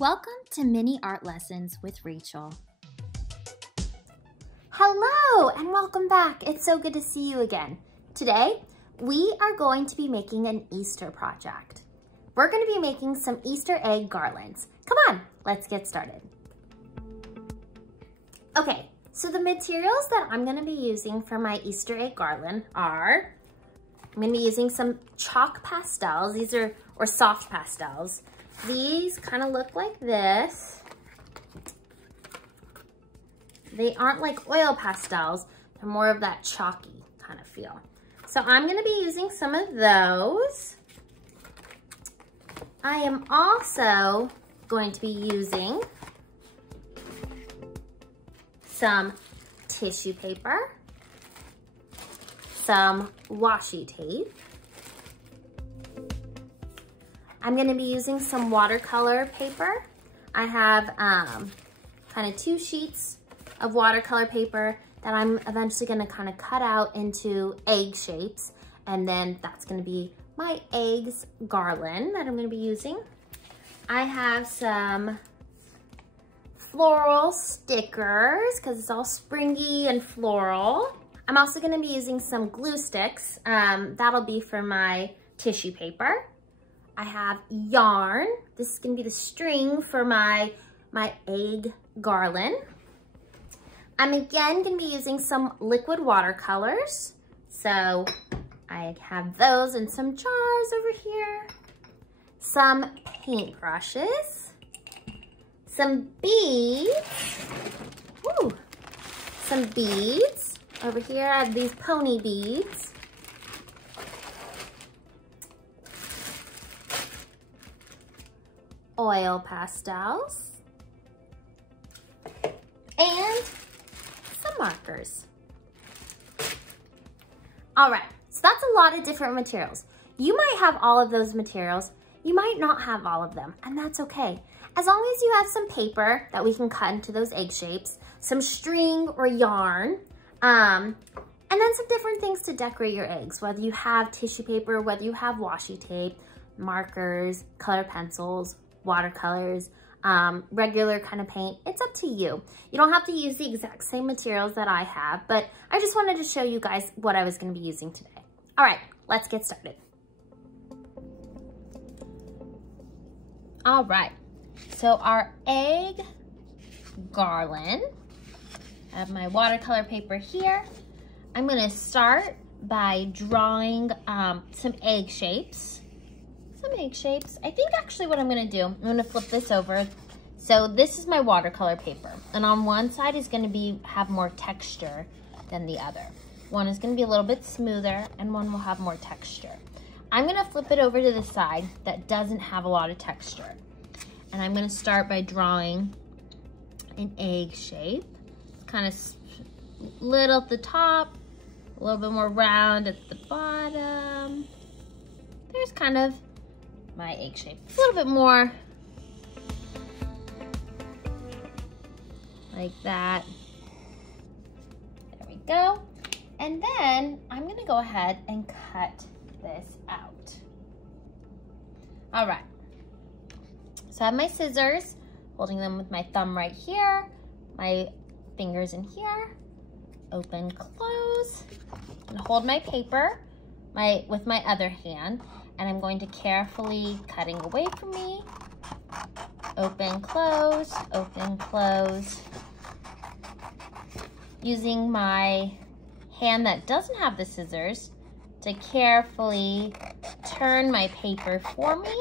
Welcome to Mini Art Lessons with Rachel. Hello and welcome back. It's so good to see you again. Today, we are going to be making an Easter project. We're going to be making some Easter egg garlands. Come on, let's get started. Okay, so the materials that I'm going to be using for my Easter egg garland are, I'm going to be using some chalk pastels. These are, or soft pastels. These kind of look like this. They aren't like oil pastels. They're more of that chalky kind of feel. So I'm going to be using some of those. I am also going to be using some tissue paper, some washi tape. I'm going to be using some watercolor paper. I have kind of 2 sheets of watercolor paper that I'm eventually going to kind of cut out into egg shapes, and then that's going to be my eggs garland that I'm going to be using. I have some floral stickers because it's all springy and floral. I'm also going to be using some glue sticks. That'll be for my tissue paper. I have yarn. This is gonna be the string for my egg garland. I'm again gonna be using some liquid watercolors. So I have those in some jars over here. Some paintbrushes. Some beads. Ooh, some beads. Over here I have these pony beads. Oil pastels, and some markers. All right, so that's a lot of different materials. You might have all of those materials, you might not have all of them, and that's okay. As long as you have some paper that we can cut into those egg shapes, some string or yarn, and then some different things to decorate your eggs, whether you have tissue paper, whether you have washi tape, markers, color pencils, watercolors, regular kind of paint. It's up to you. You don't have to use the exact same materials that I have, but I just wanted to show you guys what I was going to be using today. All right, let's get started. All right, so our egg garland, I have my watercolor paper here. I'm going to start by drawing some egg shapes. I think actually what I'm gonna do, I'm gonna flip this over. So this is my watercolor paper, and on one side is gonna have more texture than the other. One is gonna be a little bit smoother, and one will have more texture. I'm gonna flip it over to the side that doesn't have a lot of texture. And I'm gonna start by drawing an egg shape. It's kind of little at the top, a little bit more round at the bottom. There's kind of my egg shape. A little bit more like that. There we go. And then I'm gonna go ahead and cut this out. All right. So I have my scissors, holding them with my thumb right here, my fingers in here, open, close, and hold my paper with my other hand. And I'm going to carefully cutting away from me. Open, close, using my hand that doesn't have the scissors to carefully turn my paper for me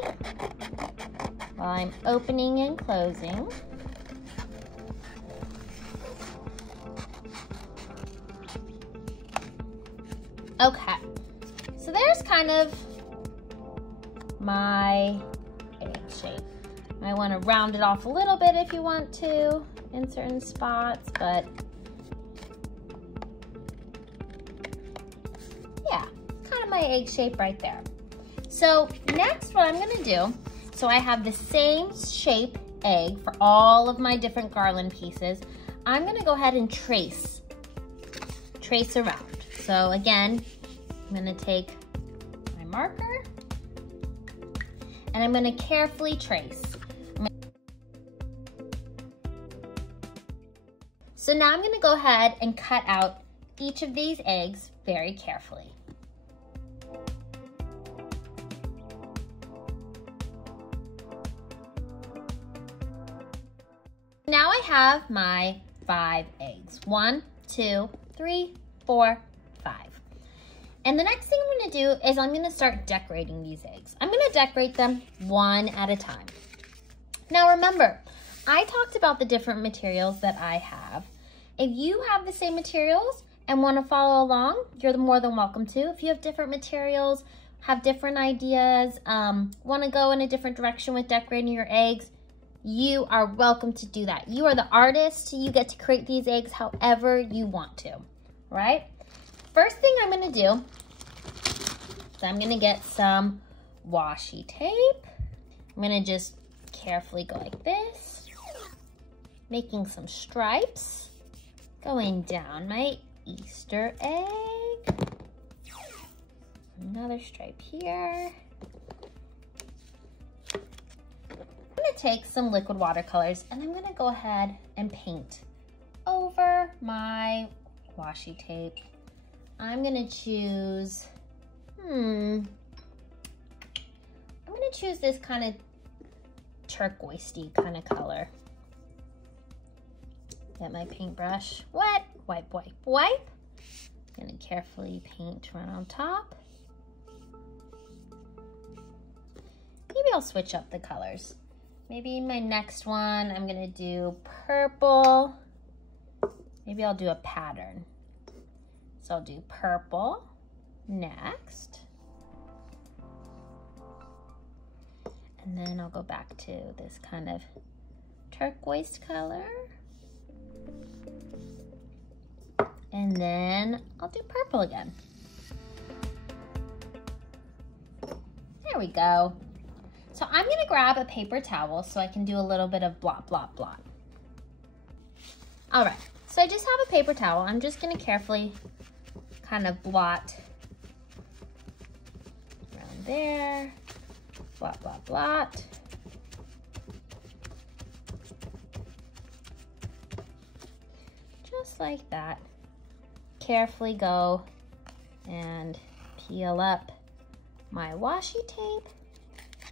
while I'm opening and closing. Okay, so there's kind of my egg shape. I want to round it off a little bit if you want to in certain spots, but yeah, kind of my egg shape right there. So next what I'm going to do, so I have the same shape egg for all of my different garland pieces. I'm going to go ahead and trace around. So again, I'm going to take my marker and I'm going to carefully trace. So now I'm gonna go ahead and cut out each of these eggs very carefully. Now I have my 5 eggs. 1, 2, 3, 4, 5. And the next thing I'm gonna do is I'm gonna start decorating these eggs. I'm gonna decorate them one at a time. Now remember, I talked about the different materials that I have. If you have the same materials and wanna follow along, you're more than welcome to. If you have different materials, have different ideas, wanna go in a different direction with decorating your eggs, you are welcome to do that. You are the artist. You get to create these eggs however you want to, right? First thing I'm gonna do is I'm gonna get some washi tape. I'm gonna just carefully go like this, making some stripes, going down my Easter egg. Another stripe here. I'm gonna take some liquid watercolors and I'm gonna go ahead and paint over my washi tape. I'm gonna choose, I'm gonna choose this kind of turquoise-y kind of color. Get my paintbrush wet, wipe, wipe, wipe. I'm gonna carefully paint around top. Maybe I'll switch up the colors. Maybe my next one, I'm gonna do purple. Maybe I'll do a pattern. So I'll do purple next. And then I'll go back to this kind of turquoise color. And then I'll do purple again. There we go. So I'm gonna grab a paper towel so I can do a little bit of blot, blot, blot. All right, so I just have a paper towel. I'm just gonna carefully kind of blot around there. Blot, blot, blot. Just like that. Carefully go and peel up my washi tape,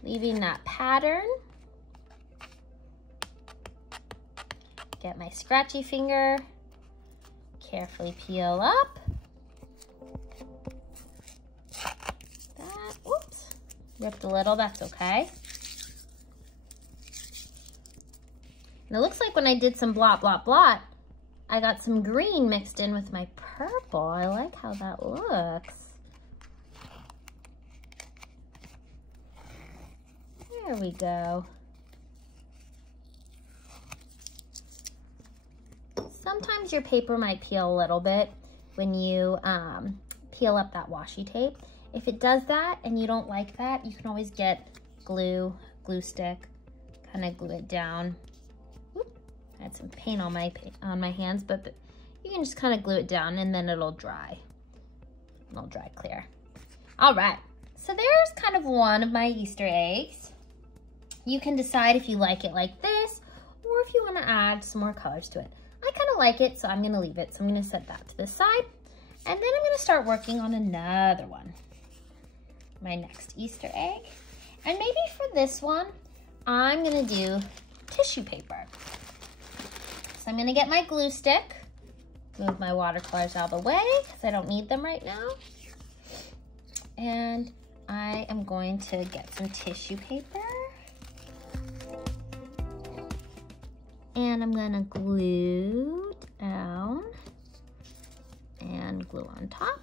leaving that pattern. Get my scratchy finger, carefully peel up. That, oops, ripped a little, that's okay. And it looks like when I did some blot, blot, blot, I got some green mixed in with my purple. I like how that looks. There we go. Sometimes your paper might peel a little bit when you peel up that washi tape. If it does that and you don't like that, you can always get glue stick, kind of glue it down. Oop, I had some paint on my hands, but you can just kind of glue it down and then it'll dry. It'll dry clear. All right, so there's kind of one of my Easter eggs. You can decide if you like it like this or if you want to add some more colors to it. I kind of like it, so I'm going to leave it. So I'm going to set that to the side. And then I'm going to start working on another one. My next Easter egg. And maybe for this one, I'm going to do tissue paper. So I'm going to get my glue stick. Move my watercolors out of the way because I don't need them right now. And I am going to get some tissue paper. And I'm gonna glue down and glue on top.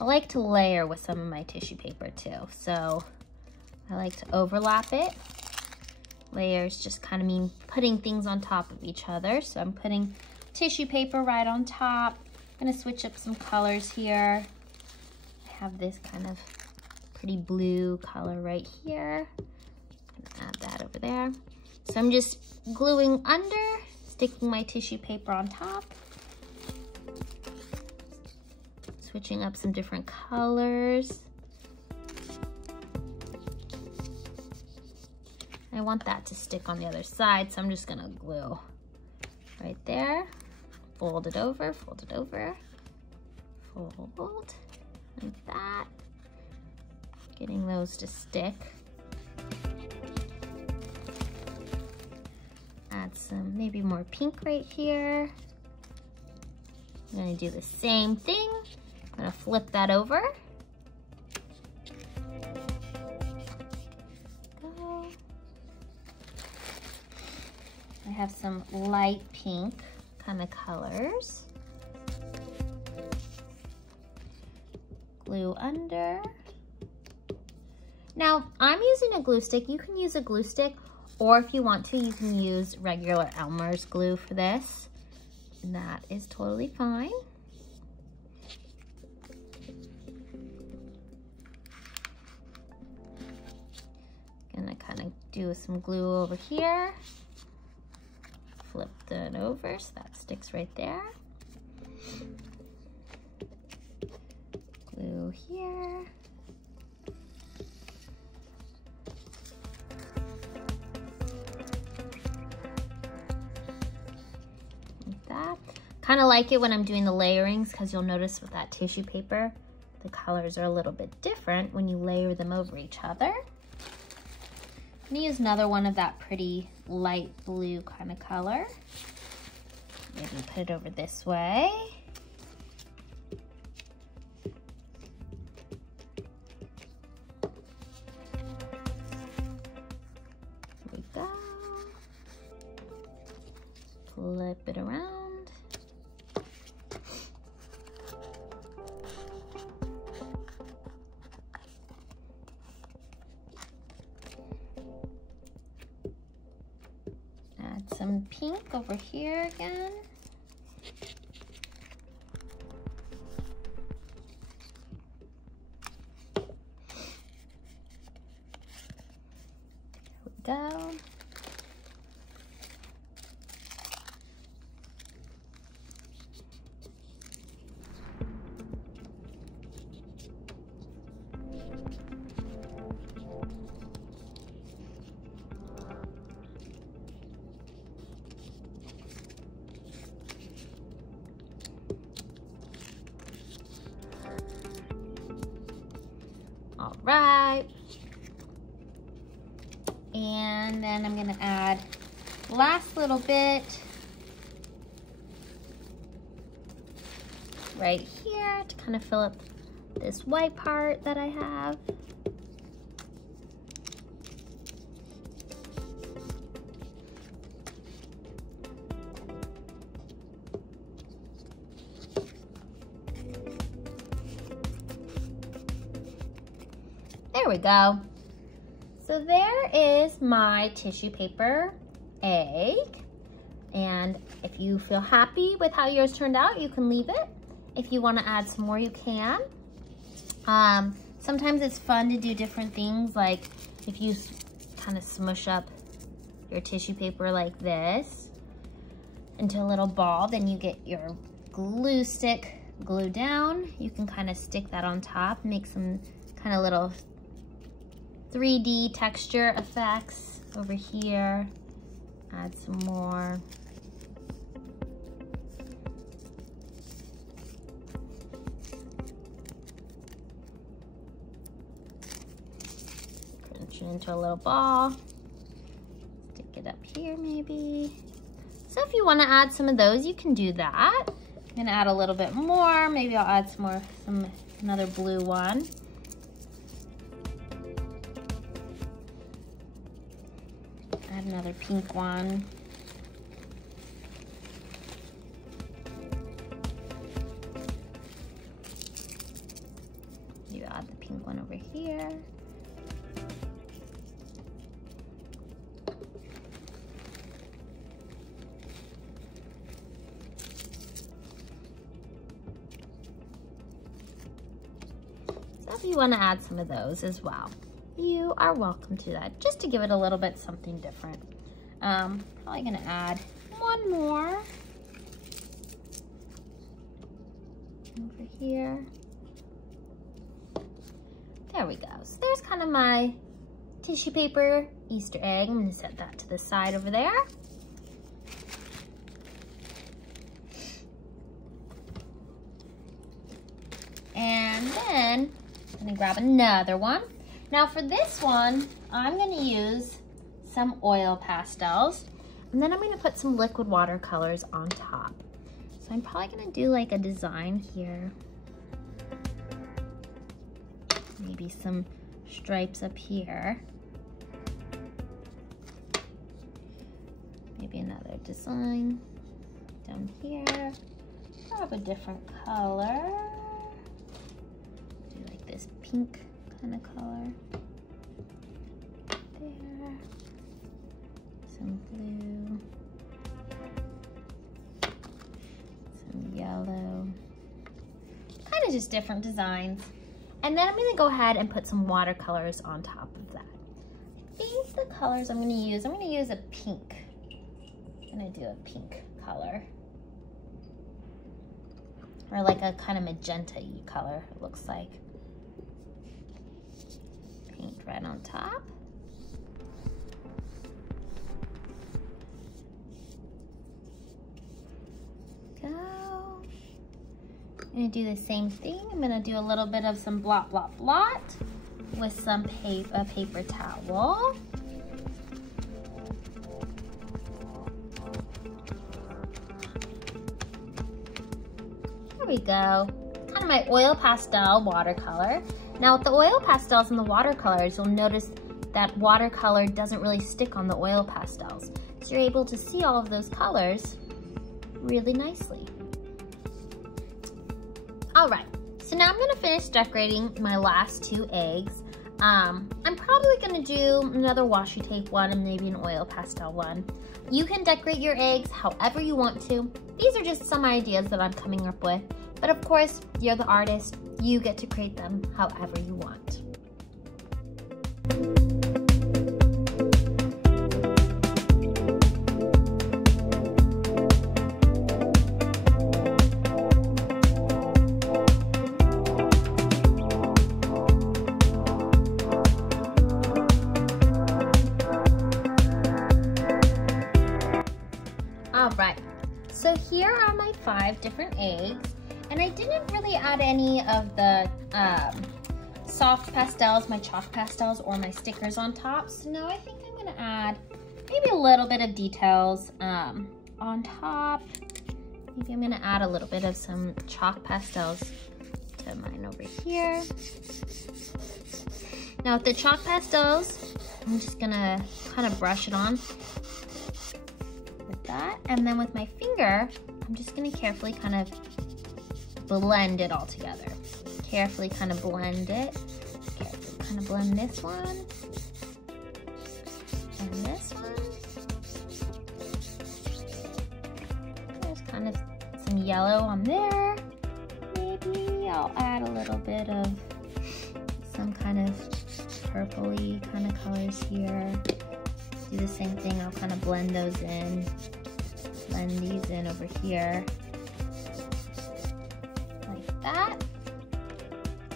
I like to layer with some of my tissue paper too. So I like to overlap it. Layers just kind of mean putting things on top of each other. So I'm putting tissue paper right on top. I'm gonna switch up some colors here. I have this kind of pretty blue color right here. I'm gonna add that over there. So I'm just gluing under, sticking my tissue paper on top. Switching up some different colors. I want that to stick on the other side, so I'm just gonna glue right there. Fold it over, fold it over, fold, like that. Getting those to stick. Add some, maybe more pink right here. I'm gonna do the same thing. I'm gonna flip that over. Go. I have some light pink kind of colors. Glue under. Now, I'm using a glue stick. You can use a glue stick, or if you want to, you can use regular Elmer's glue for this. And that is totally fine. Gonna kind of do some glue over here. Flip that over so that sticks right there. Glue here. Like that. Kind of like it when I'm doing the layerings, because you'll notice with that tissue paper, the colors are a little bit different when you layer them over each other. I'm gonna use another one of that pretty light blue kind of color. Maybe put it over this way. There we go. Flip it around. Some pink over here again. There we go. All right, and then I'm gonna add last little bit right here to kind of fill up this white part that I have. There we go. So there is my tissue paper egg. And if you feel happy with how yours turned out, you can leave it. If you want to add some more, you can. Sometimes it's fun to do different things, like if you kind of smush up your tissue paper like this into a little ball, then you get your glue stick glued down. You can kind of stick that on top, make some kind of little 3D texture effects over here. Add some more. Crunch it into a little ball. Stick it up here maybe. So if you want to add some of those, you can do that. I'm gonna add a little bit more. Maybe I'll add another blue one. Add another pink one. You add the pink one over here. So if you want to add some of those as well, you are welcome to that, just to give it a little bit something different. Probably gonna add one more over here. There we go. So there's kind of my tissue paper Easter egg. I'm gonna set that to the side over there. And then I'm gonna grab another one. Now for this one, I'm gonna use some oil pastels, and then I'm gonna put some liquid watercolors on top. So I'm probably gonna do like a design here. Maybe some stripes up here. Maybe another design down here. Grab a different color. Do like this pink kind of color. There. Some blue. Some yellow. Kind of just different designs. And then I'm gonna go ahead and put some watercolors on top of that. I think the colors I'm gonna use a pink. I'm gonna do a pink color. Or like a kind of magenta-y color, it looks like. Paint right on top. Go. I'm gonna do the same thing. I'm gonna do a little bit of some blot, blot, blot with some paper towel. There we go. Kind of my oil pastel watercolor. Now with the oil pastels and the watercolors, you'll notice that watercolor doesn't really stick on the oil pastels. So you're able to see all of those colors really nicely. All right, so now I'm gonna finish decorating my last two eggs. I'm probably gonna do another washi tape one and maybe an oil pastel one. You can decorate your eggs however you want to. These are just some ideas that I'm coming up with. But of course, you're the artist. You get to create them however you want. All right, so here are my 5 different eggs, and I didn't really add any of the soft pastels, my chalk pastels, or my stickers on top. So now I think I'm gonna add maybe a little bit of details on top. Maybe I'm gonna add a little bit of some chalk pastels to mine over here. Now with the chalk pastels, I'm just gonna kind of brush it on with that. And then with my finger, I'm just gonna carefully kind of blend it all together. Carefully kind of blend it. Carefully kind of blend this one. And this one. There's kind of some yellow on there. Maybe I'll add a little bit of some kind of purpley kind of colors here. Do the same thing, I'll kind of blend those in. Blend these in over here. Like that.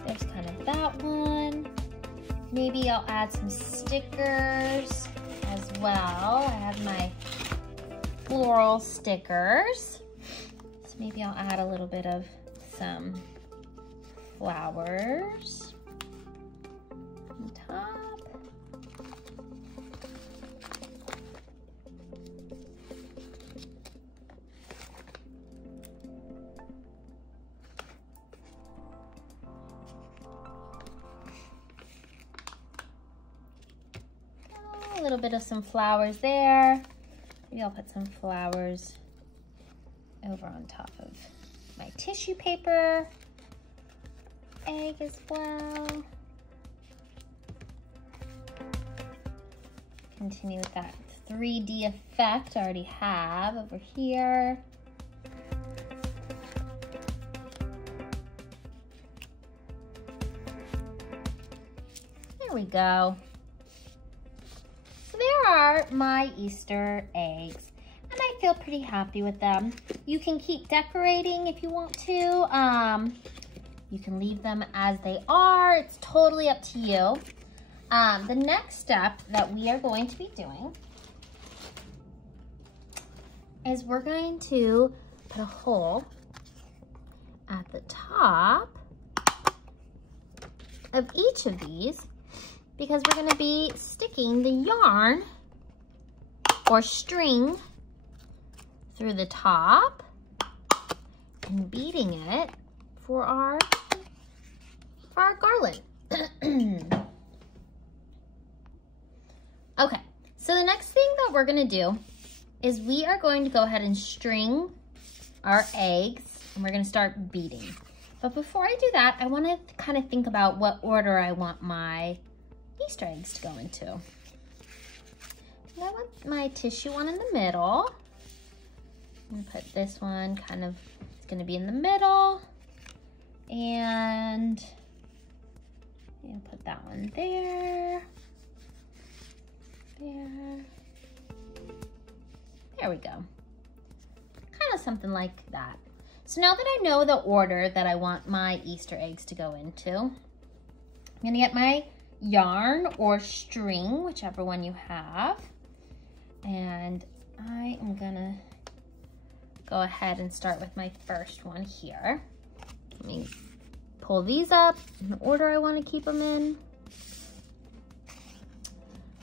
There's kind of that one. Maybe I'll add some stickers as well. I have my floral stickers. So maybe I'll add a little bit of some flowers on top. A little bit of some flowers there. Maybe I'll put some flowers over on top of my tissue paper egg as well. Continue with that 3D effect I already have over here. There we go. So there are my Easter eggs, and I feel pretty happy with them. You can keep decorating if you want to. You can leave them as they are. It's totally up to you. The next step that we are going to be doing is we're going to put a hole at the top of each of these because we're going to be sticking the yarn or string through the top and beading it for our garland. Okay, so the next thing that we're gonna do is we are going to go ahead and string our eggs and we're gonna start beading. But before I do that, I wanna kind of think about what order I want my Easter eggs to go into. I want my tissue one in the middle. I'm gonna put this one it's gonna be in the middle. And put that one there. There we go. Kind of something like that. So now that I know the order that I want my Easter eggs to go into, I'm gonna get my yarn or string, whichever one you have. And I am gonna go ahead and start with my first one here. Let me pull these up in the order I want to keep them in.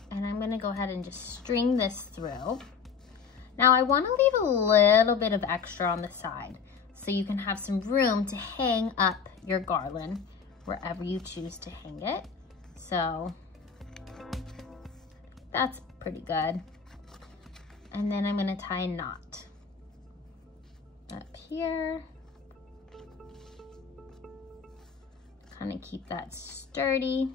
And I'm gonna go ahead and just string this through. Now I want to leave a little bit of extra on the side so you can have some room to hang up your garland wherever you choose to hang it. So that's pretty good. And then I'm gonna tie a knot up here. Kind of keep that sturdy.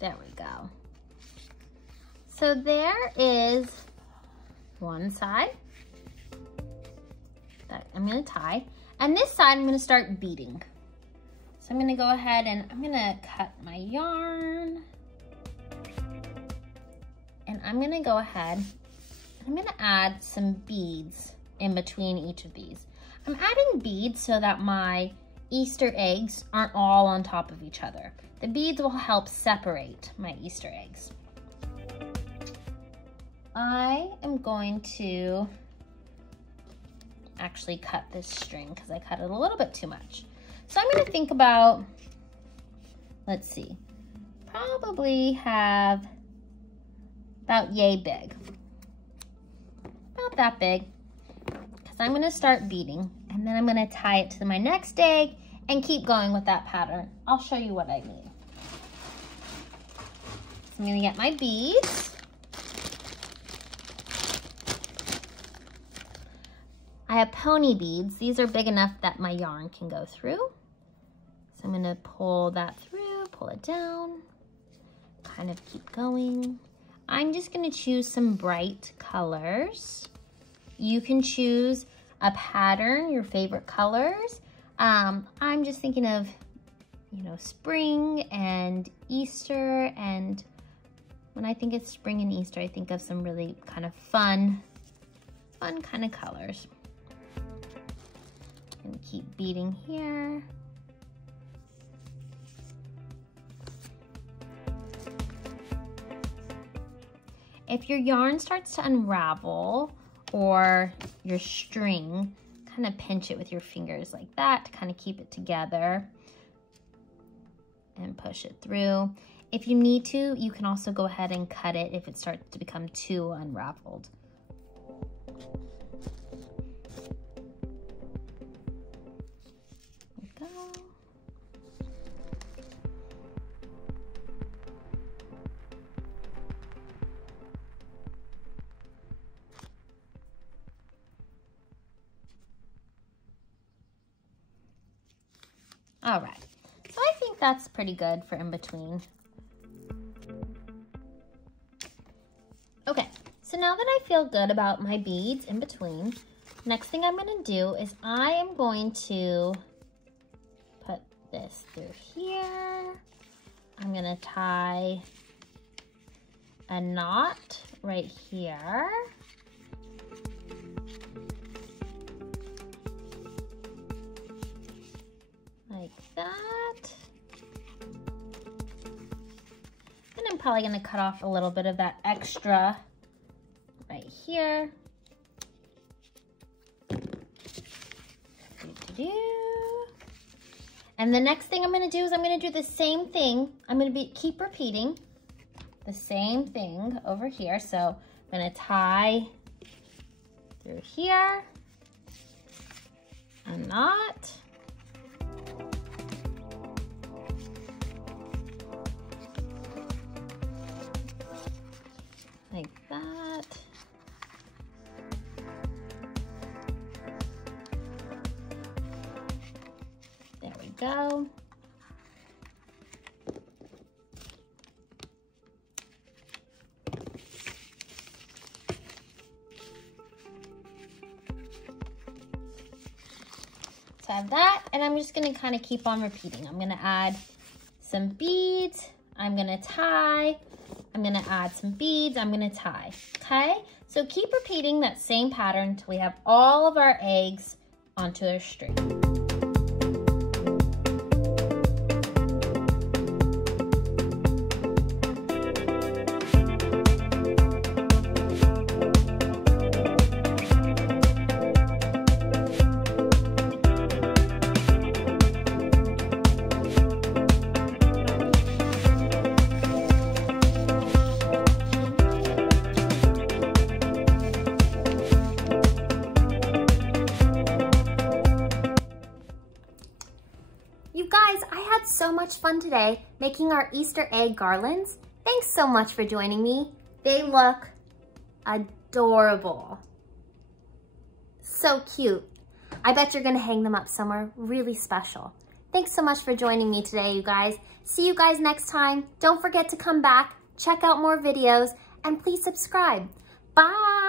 There we go. So there is one side that I'm gonna tie, and this side I'm gonna start beading. So I'm gonna go ahead and I'm gonna cut my yarn, and I'm gonna go ahead and I'm gonna add some beads in between each of these. I'm adding beads so that my Easter eggs aren't all on top of each other. The beads will help separate my Easter eggs. I am going to actually cut this string because I cut it a little bit too much. So I'm going to think about, let's see, probably have about yay big. About that big, because I'm going to start beading and then I'm going to tie it to my next egg and keep going with that pattern. I'll show you what I mean. So I'm going to get my beads. I have pony beads. These are big enough that my yarn can go through. So I'm going to pull that through, pull it down, kind of keep going. I'm just going to choose some bright colors. You can choose a pattern, your favorite colors. I'm just thinking of, you know, spring and Easter, and when I think of spring and Easter, I think of some really kind of fun kind of colors. And keep beading here. If your yarn starts to unravel or your string, kind of pinch it with your fingers like that to kind of keep it together and push it through. If you need to, you can also go ahead and cut it if it starts to become too unraveled. There we go. All right, so I think that's pretty good for in between. Okay, so now that I feel good about my beads in between, next thing I'm gonna do is I am going to put this through here. I'm gonna tie a knot right here. Like that. And I'm probably gonna cut off a little bit of that extra right here. And the next thing I'm gonna do is I'm gonna do the same thing. I'm gonna keep repeating the same thing over here. So I'm gonna tie through here, a knot. Like that. There we go. So I have that, and I'm just gonna kind of keep on repeating. I'm gonna add some beads, I'm gonna tie, I'm gonna add some beads, I'm gonna tie, okay? So keep repeating that same pattern until we have all of our eggs onto a string. You guys, I had so much fun today making our Easter egg garlands. Thanks so much for joining me. They look adorable. So cute. I bet you're gonna hang them up somewhere really special. Thanks so much for joining me today, you guys. See you guys next time. Don't forget to come back, check out more videos, and please subscribe. Bye.